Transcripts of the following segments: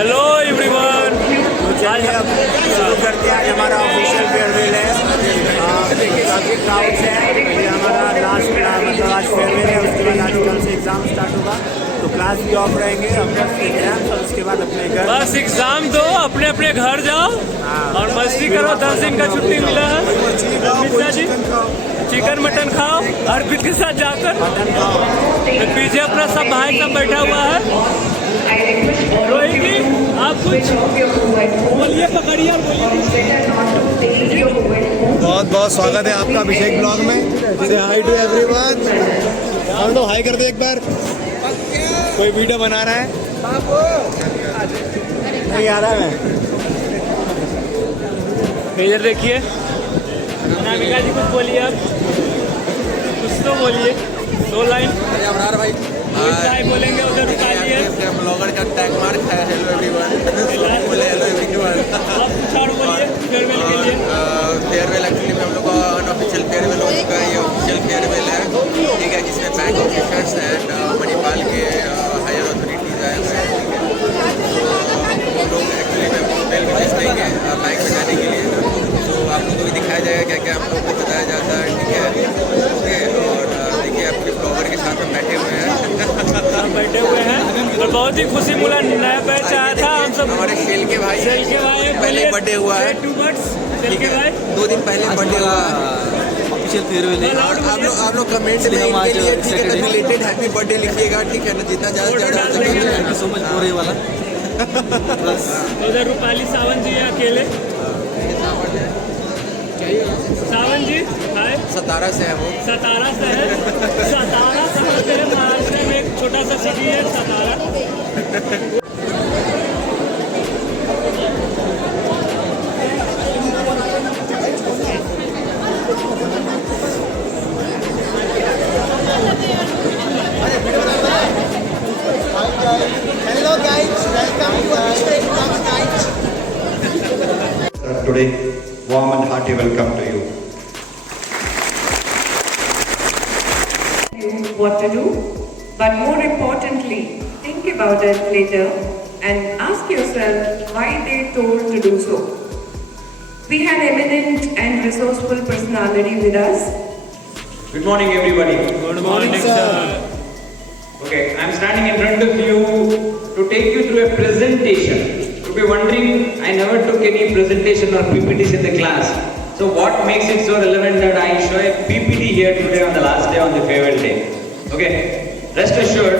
Hello everyone. आज हम शुरू करते हैं। आज हमारा ऑफिशियल फेयरवेल है। काफ़ी क्राउड है। ये हमारा लास्ट मतलब आज फेयरवेल है। उसके बाद आज कल से एग्ज़ाम स्टार्ट होगा, तो क्लास भी ऑफ रहेंगे और बस एग्जाम और उसके बाद अपने घर बस एग्जाम दो, अपने अपने घर जाओ और मस्ती करो। 10 दिन का छुट्टी मिला है। मिश्रा जी चिकन मटन खाओ अर्पित के साथ जाकर। पीछे अपना सब भाई सब बैठा हुआ है। रोहित जी आप कुछ बोलिए, पकड़िए और बोलिए। बहुत बहुत स्वागत है आपका अभिषेक ब्लॉग में। से हाई टू एवरीवन। और तो हाई कर दे एक बार। कोई वीडियो बना रहा है? नहीं आ रहा है। इधर देखिए, अनामिका जी कुछ बोलिए, आप कुछ तो बोलिए, 2 लाइन भाई भाई बोलेंगे उधर उतारिए। ब्लॉगर का टैग मार्क है हेलो एवरीवन। बोले हेलो एवरीवन। आप कुछ और बोलिए फेयरवेल के लिए। फेयरवेल एक्चुअली में हम लोग का अनऑफिशियल फेयरवेल हो चुका है। ये ऑफिशियल फेयरवेल है, ठीक है, जिसमें बैंक ऑफिसर्स एंड मणिपाल के हायर अथॉरिटीज आए हुए हैं। हम लोग एक्चुअली में वेल विशेष देंगे बैंक में जाने के लिए। तो आप लोग को भी दिखाया जाएगा क्या क्या हम लोग को बताया जाता है, ठीक है, ओके। और देखिए अपने ब्लॉगर के साथ हम बैठे हुए हैं। और बहुत ही खुशी मिला, नया बैच आया था। हम सब हमारे शेल के भाई पहले बर्थडे हुआ है, ठीक है भाई, 2 दिन पहले बर्थडे हुआ। ऑफिशियल फेयरवेल है। आप लोग कमेंट में इनके लिए ठीक है रिलेटेड हैप्पी बर्थडे लिखिएगा, ठीक है ना, जितना ज़्यादा से ज़्यादा थैंक यू सो मच पूरे वाला। उधर रूपाली सावन जी है अकेले। सावन जी हाय। सतारा से है वो। सतारा से है। सतारा शहर से है, महाराष्ट्र में एक छोटा सा सिटी है Satara. Hello guys, welcome to Abhishek blog guys. Today, warm and hearty welcome to you. What to do, but more importantly, think about it later and ask yourself why they told to do so. We had eminent and resourceful personality with us. Good morning, everybody. Good morning, sir. Okay, I'm standing in front of you to take you through a presentation. You'll be wondering, I never took any presentation or PPTs in the class. So what makes it so relevant that I show a PPT here today on the last day on the farewell day? Okay, rest assured,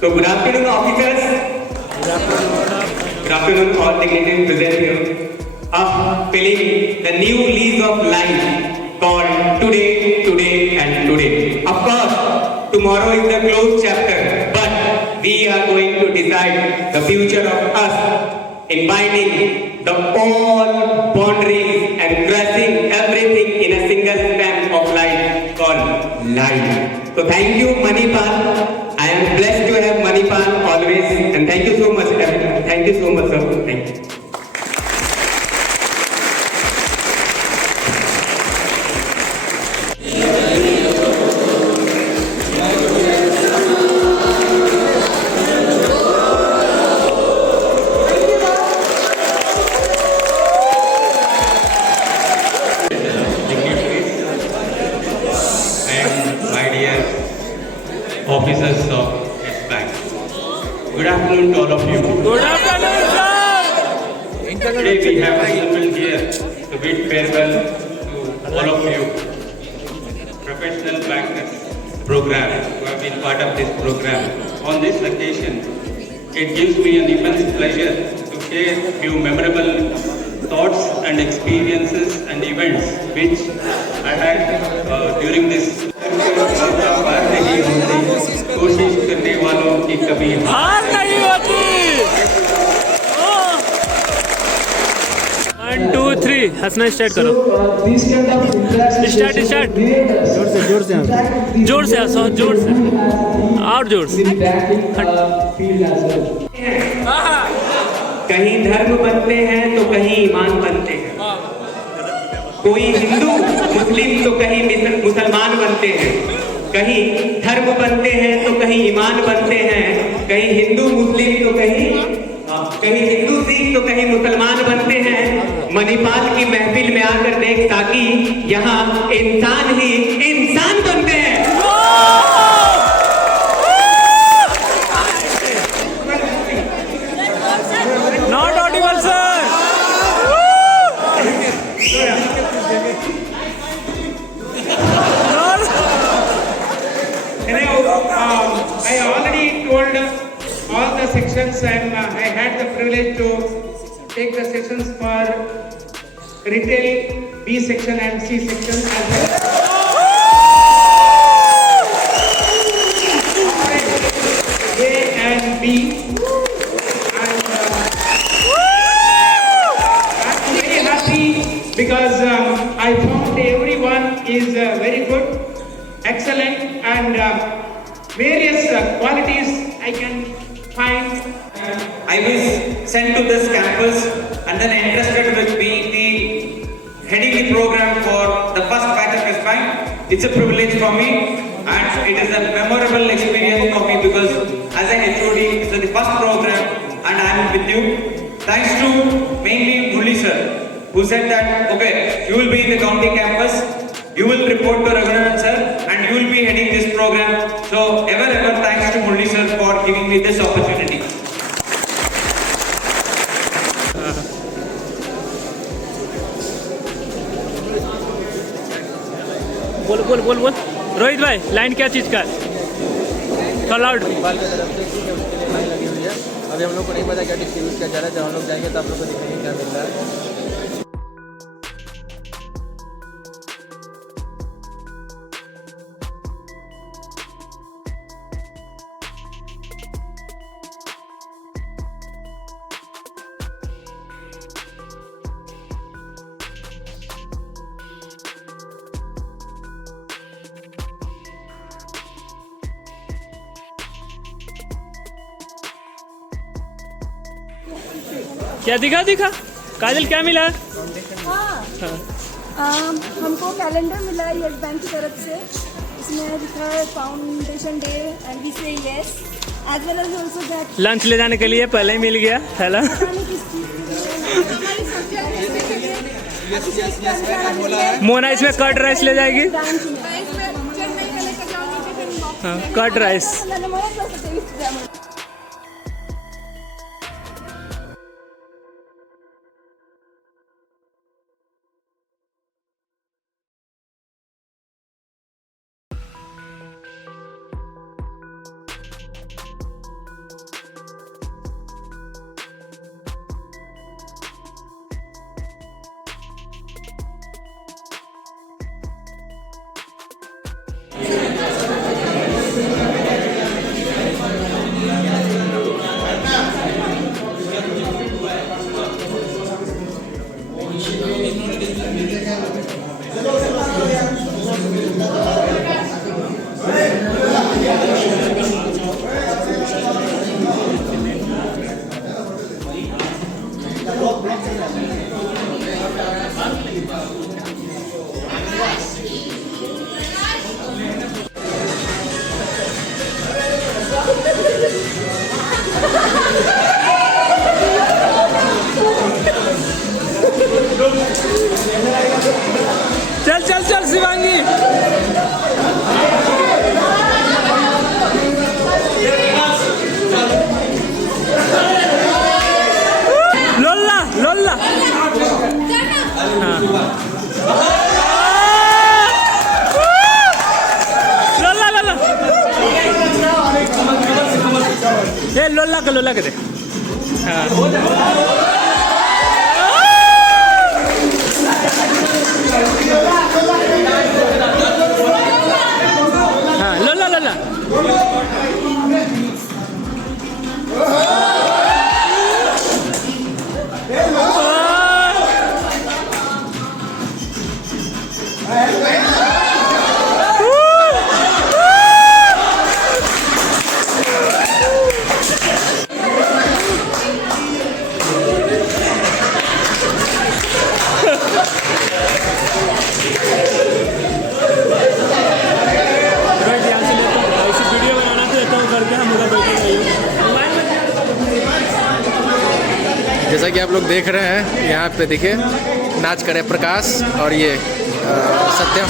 so good afternoon, officers. Good afternoon, all dignitaries present here. Filling the new lease of life called Today, Today and Today. Of course, tomorrow is the closed chapter, but we are going to decide the future of us in binding the all boundaries and crushing everything in a single stamp of life called life. So thank you, Manipal. I am blessed to have Manipal always, and thank you so much. Thank you so much, sir. Thank you. today we have assembled here to bid farewell to all of you, professional bankers program who have been part of this program. On this occasion, it gives me an immense pleasure to share few memorable thoughts and experiences and events which I had during this कोशिश करने वालों की कभी हार नहीं होती। 1 2 3 हंसना start करो। स्टार्ट जोर से हंसो, जोर से और जोर से। कहीं धर्म बनते हैं तो कहीं ईमान बनते हैं, कोई हिंदू मुस्लिम तो कहीं मुसलमान बनते हैं, कहीं धर्म बनते हैं तो कहीं ईमान बनते हैं, कहीं हिंदू मुस्लिम तो कहीं हिंदू सिख तो कहीं मुसलमान बनते हैं। मणिपाल की महफिल में आकर देख ताकि यहाँ इंसान ही इंसान बनते हैं। Not Audible sir. I already told all the sections and I had the privilege to take the sessions for retail B section and C section as well. A and B. And I'm very happy because I found everyone is very good, excellent, and various qualities I can find. I was sent to this campus and then entrusted with being the heading the program for the first batch of Yes Bank. It's a privilege for me and it is a memorable experience for me because as a HOD, it's the first program and I am with you. Thanks to mainly Mulli sir, who said that, okay, you will be in the county campus, you will report to Raghunath sir and you will be heading this program. So ever thanks to Mulli sir for giving me this opportunity. बोल बोल बोल बोल रोहित भाई, line क्या चीज का? Loud. अभी हम लोग को नहीं पता क्या डिस्ट्रीब्यूट किया जा रहा है, जब हम लोग जाएंगे तो आप लोग को दिखेंगे क्या मिल रहा है। क्या दिखा काजल, क्या मिला? हमको कैलेंडर मिला है यस बैंक की तरफ से। इसमें लिखा है foundation day and we say yes as well as also that lunch ले जाने के लिए पहले ही मिल गया। हेलो मोना, इसमें कर्ड राइस ले जाएगी। Curd rice. चल चल चल शिवांगी, लोल्ला लोल्ला ये लोला के दे हाँ लोला जैसा कि आप लोग देख रहे हैं यहाँ पे देखिए नाच करे प्रकाश और ये सत्यम।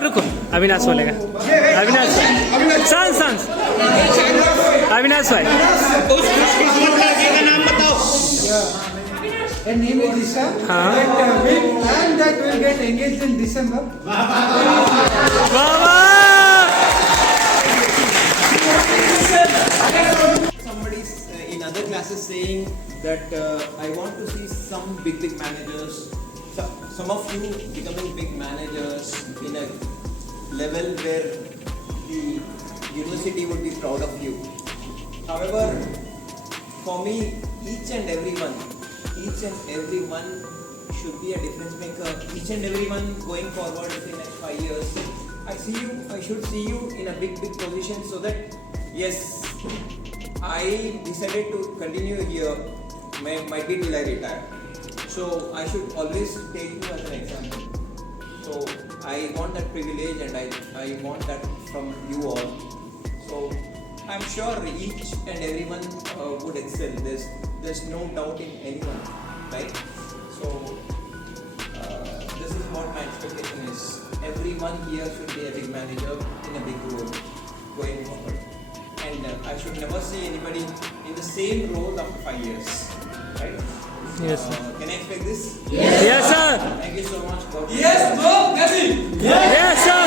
रुको अविनाश बोलेगा। अविनाश सांस अविनाश भाई नाम बताओ। Her name is Isha. हाँ। And we plan that we will get engaged in December. Somebody in other classes saying that I want to see some big managers. Some of you becoming big managers in a level where the university would be proud of you. However, for me, each and every one should be a difference maker. Each and every one going forward in the next 5 years. I should see you in a big position so that yes, I decided to continue here, might be till I retire. So I should always take you as an example. So I want that privilege and I want that from you all. So I'm sure each and everyone would excel. There's no doubt in anyone, right? So this is what my expectation is. Everyone here should be a big manager in a big role going forward. And I should never see anybody in the same role after 5 years, right? Yes, sir. Can I expect this? Yes, sir. Thank you so much. Yes, no, yes, sir.